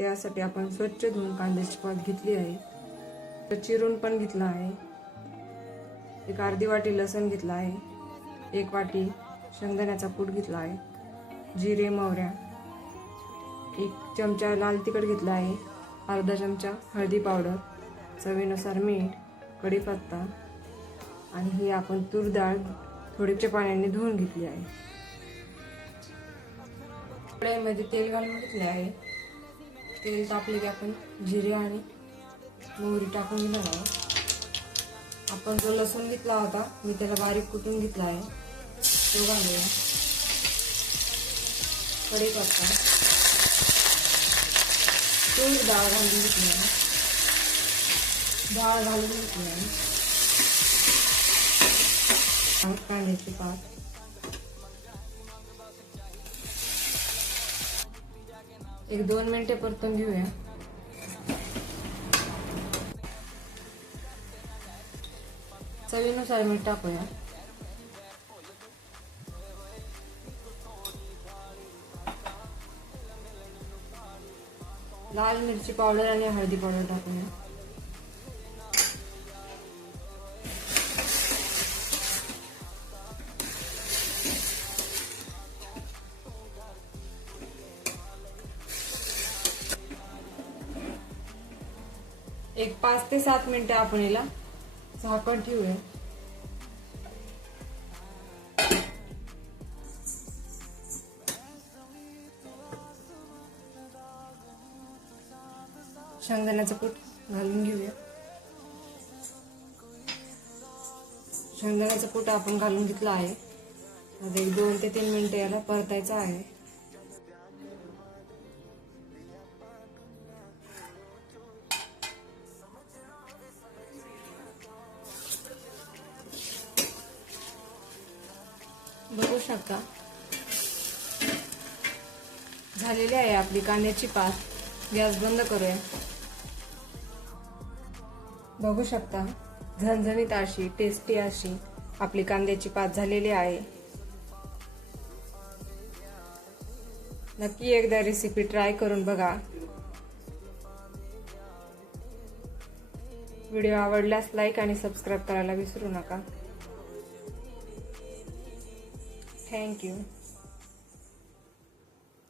त्यासाठी आपण स्वच्छ धुवून कांद्याची पात घेतली आहे. तर चिरून पण घेतला आहे. एक अर्धी वाटी लसण घेतला आहे. एक वाटी शेंगदाण्याचा पूड घेतला आहे. जिरे मोहऱ्या. एक चमचा लाल तिखट घेतला आहे. अर्धा चमचा हळदी पावडर. चवीनुसार मीठ कढीपत्ता. आणि ही आपण तूर डाळ थोडीच्या पाण्याने धुवून घेतली आहे. कढईमध्ये तेल घालून घेतले आहे. तेल टाकले की आपण जिरे आणि मोहरी टाकून घेणार आहोत. आपण जो लसूण घेतला होता मी त्याला बारीक कुटून घेतला आहे. तो घालूया. कढीपत्ता तूर डाळ घालून घेतली आहे. डाळ घालून घेतली आहे. कांद्याची पात. एक दोन मिनिटे परतून घेऊया. चवीनुसार मीठ टाकूया. लाल मिरची पावडर आणि हळदी पावडर टाकूया. एक पाच ते सात मिनिटं आपण याला झाकण ठेवूया. शेंगदाण्याचं कूट घालून घेऊया. शेंगदाण्याचं कूट आपण घालून घेतलं आहे. आता एक दोन ते तीन मिनिटं याला परतायचं आहे. बघू शकता. झालेली आहे आपली कांद्याची पात. गॅस बंद करूया. बघू शकता झणझणीत अशी टेस्टी अशी आपली कांद्याची पात झालेली आहे. नक्की एकदा रेसिपी ट्राय करून बघा. व्हिडिओ आवडल्यास लाईक आणि सबस्क्राईब करायला विसरू नका. Thank you.